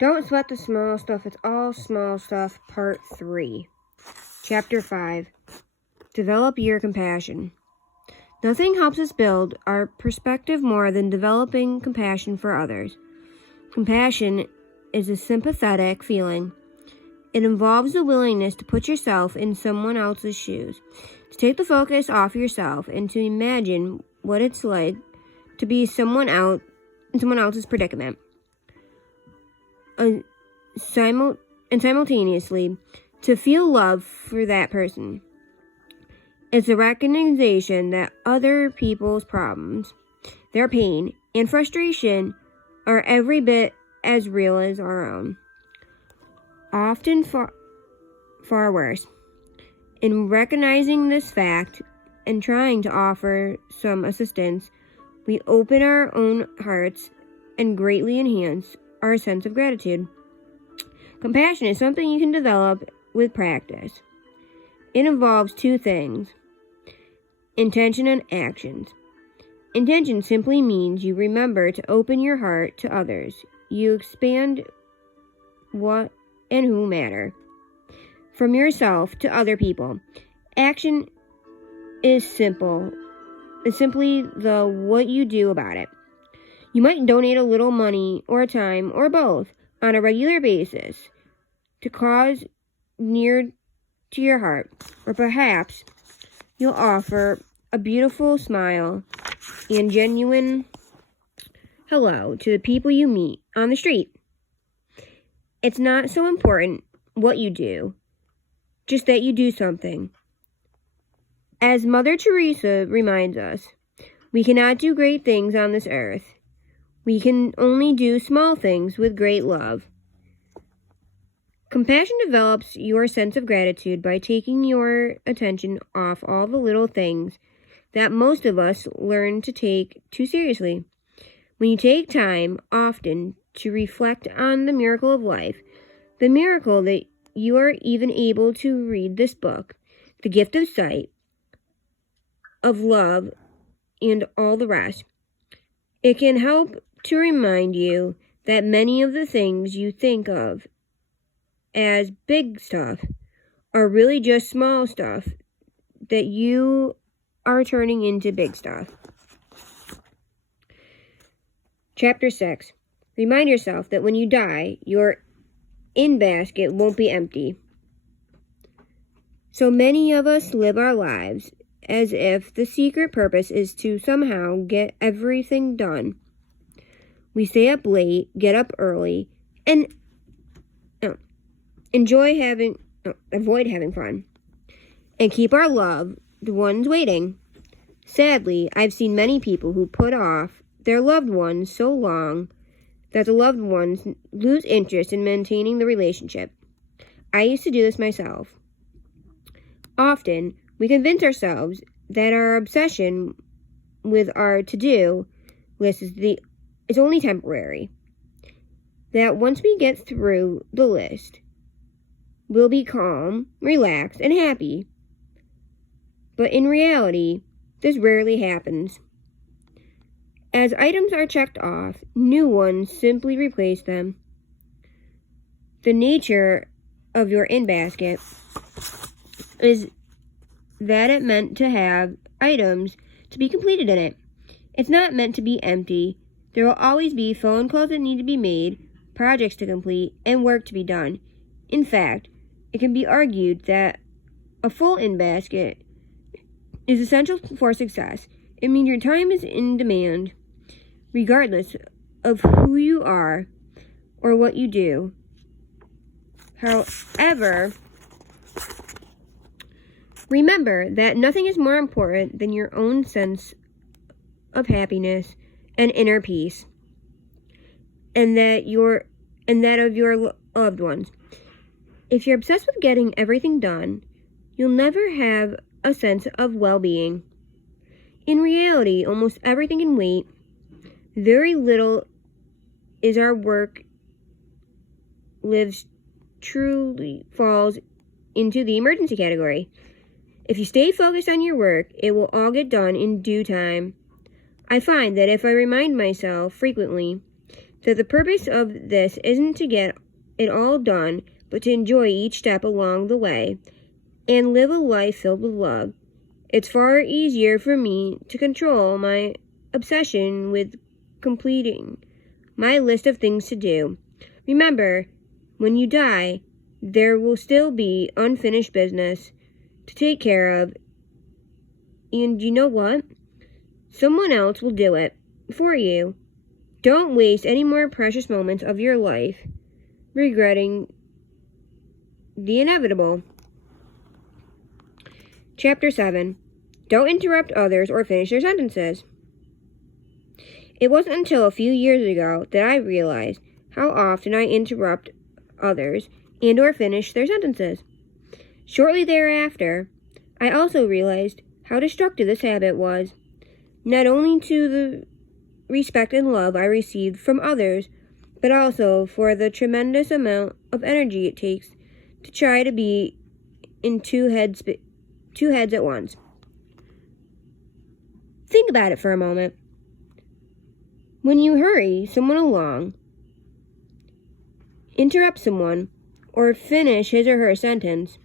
Don't sweat the small stuff. It's all small stuff. Part 3. Chapter 5. Develop your compassion. Nothing helps us build our perspective more than developing compassion for others. Compassion is a sympathetic feeling. It involves the willingness to put yourself in someone else's shoes, to take the focus off yourself, and to imagine what it's like to be someone else's predicament. Simultaneously, to feel love for that person. It's a recognition that other people's problems, their pain, and frustration are every bit as real as our own. Often far worse. In recognizing this fact and trying to offer some assistance, we open our own hearts and greatly enhance our sense of gratitude. Compassion is something you can develop with practice. It involves 2 things: intention and actions. Intention simply means you remember to open your heart to others. You expand what and who matter from yourself to other people. Action is simple. It's simply the what you do about it. You might donate a little money or time or both on a regular basis to cause near to your heart, or perhaps you'll offer a beautiful smile and genuine hello to the people you meet on the street. It's not so important what you do, just that you do something. As Mother Teresa reminds us, we cannot do great things on this earth. We can only do small things with great love. Compassion develops your sense of gratitude by taking your attention off all the little things that most of us learn to take too seriously. When you take time often to reflect on the miracle of life, the miracle that you are even able to read this book, the gift of sight, of love, and all the rest, it can help to remind you that many of the things you think of as big stuff are really just small stuff that you are turning into big stuff. Chapter 6. Remind yourself that when you die, your in-basket won't be empty. So many of us live our lives as if the secret purpose is to somehow get everything done. We stay up late, get up early, and avoid having fun, and keep our loved ones waiting. Sadly, I've seen many people who put off their loved ones so long that the loved ones lose interest in maintaining the relationship. I used to do this myself. Often, we convince ourselves that our obsession with our to-do list is only temporary. That once we get through the list, we'll be calm, relaxed, and happy. But in reality, this rarely happens. As items are checked off, new ones simply replace them. The nature of your in-basket is that it meant to have items to be completed in it. It's not meant to be empty. There will always be phone calls that need to be made, projects to complete, and work to be done. In fact, it can be argued that a full in-basket is essential for success. It means your time is in demand, regardless of who you are or what you do. However, remember that nothing is more important than your own sense of happiness and inner peace, and that of your loved ones. If you're obsessed with getting everything done, you'll never have a sense of well-being. In reality, almost everything can wait. Very little is our work lives truly falls into the emergency category. If you stay focused on your work, it will all get done in due time. I find that if I remind myself frequently that the purpose of this isn't to get it all done, but to enjoy each step along the way and live a life filled with love. It's far easier for me to control my obsession with completing my list of things to do. Remember, when you die, there will still be unfinished business to take care of. And you know what? Someone else will do it for you. Don't waste any more precious moments of your life regretting the inevitable. Chapter 7. Don't interrupt others or finish their sentences. It wasn't until a few years ago that I realized how often I interrupt others and or finish their sentences. Shortly thereafter, I also realized how destructive this habit was, not only to the respect and love I received from others, but also for the tremendous amount of energy it takes to try to be in two heads at once. Think about it for a moment. When you hurry someone along, interrupt someone, or finish his or her sentence,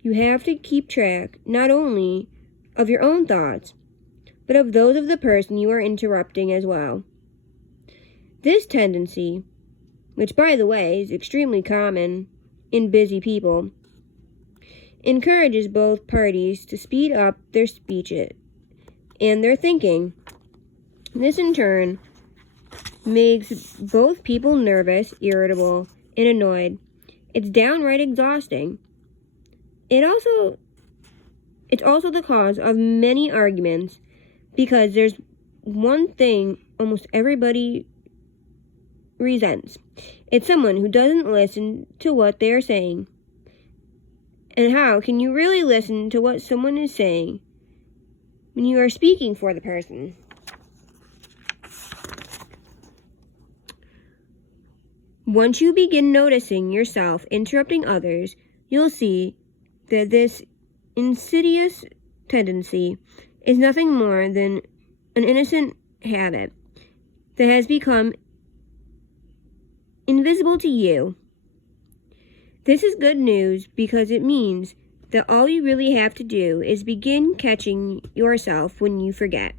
you have to keep track not only of your own thoughts, but of those of the person you are interrupting as well. This tendency, which by the way is extremely common in busy people, encourages both parties to speed up their speeches and their thinking. This in turn makes both people nervous, irritable, and annoyed. It's downright exhausting. It's also the cause of many arguments, because there's one thing almost everybody resents. It's someone who doesn't listen to what they are saying. And how can you really listen to what someone is saying when you are speaking for the person? Once you begin noticing yourself interrupting others, you'll see that this insidious tendency is nothing more than an innocent habit that has become invisible to you. This is good news because it means that all you really have to do is begin catching yourself when you forget.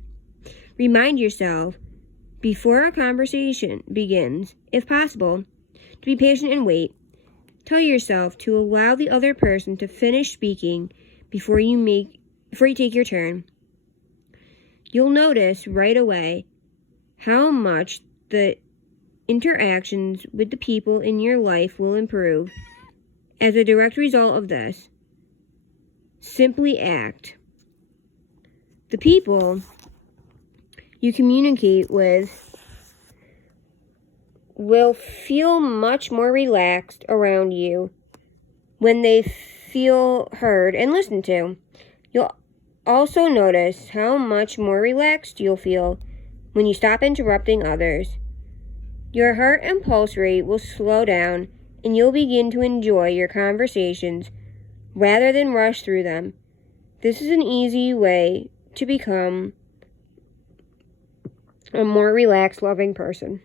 Remind yourself before a conversation begins, if possible, to be patient and wait. Tell yourself to allow the other person to finish speaking before you take your turn. You'll notice right away how much the interactions with the people in your life will improve. As a direct result of this, simply act. The people you communicate with will feel much more relaxed around you when they feel heard and listened to. You'll also notice how much more relaxed you'll feel when you stop interrupting others. Your heart and pulse rate will slow down, and you'll begin to enjoy your conversations rather than rush through them. This is an easy way to become a more relaxed, loving person.